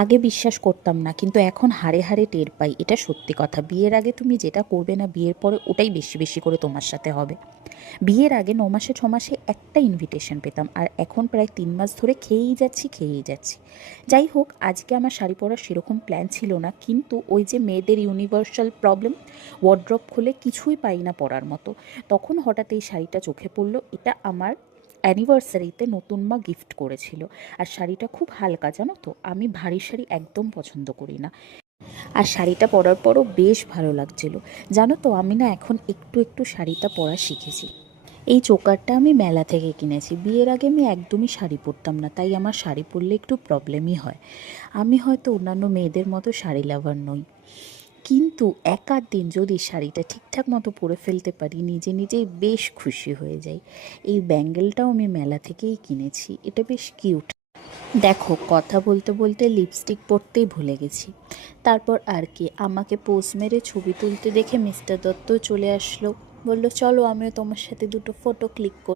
আগে বিশ্বাস করতাম না, কিন্তু এখন হাড়ে হাড়ে টের পাই এটা সত্যি কথা। বিয়ের আগে তুমি যেটা করবে না, বিয়ের পরে ওটাই বেশি বেশি করে তোমার সাথে হবে। বিয়ের আগে 9 মাসে 6 মাসে একটা ইনভিটেশন পেতাম, আর এখন প্রায় 3 মাস ধরে খেয়েই যাচ্ছি। যাই হোক, আজকে আমার শাড়ি পরার সেরকম প্ল্যান ছিল না, কিন্তু ওই যে মেয়েদের ইউনিভার্সাল প্রবলেম, ওয়ার্ড্রপ খুলে কিছুই পাই না পরার মতো, তখন হঠাৎ এই শাড়িটা চোখে পড়লো। এটা আমার অ্যানিভার্সারিতে নতুন মা গিফট করেছিল। আর শাড়িটা খুব হালকা, জানো তো, আমি ভারী শাড়ি একদম পছন্দ করি না। আর শাড়িটা পরার পরও বেশ ভালো লাগছিল। জানো তো, আমি না এখন একটু একটু শাড়িটা পরা শিখেছি। এই চোকারটা আমি মেলা থেকে কিনেছি। বিয়ের আগে আমি একদমই শাড়ি পরতাম না, তাই আমার শাড়ি পরলে একটু প্রবলেমই হয়। আমি হয়তো অন্যান্য মেয়েদের মতো শাড়ি লাভার নই, কিন্তু এক আধ দিন যদি শাড়িটা ঠিকঠাক মতো পরে ফেলতে পারি, নিজে নিজেই বেশ খুশি হয়ে যাই। এই ব্যাঙ্গেলটাও আমি মেলা থেকেই কিনেছি, এটা বেশ কিউট। দেখো, কথা বলতে বলতে লিপস্টিক পরতেই ভুলে গেছি। তারপর আর কি, আমাকে পোজ মেরে ছবি তুলতে দেখে মিস্টার দত্ত চলে আসলো। বলল, চলো আমিও তোমার সাথে দুটো ফটো ক্লিক করি।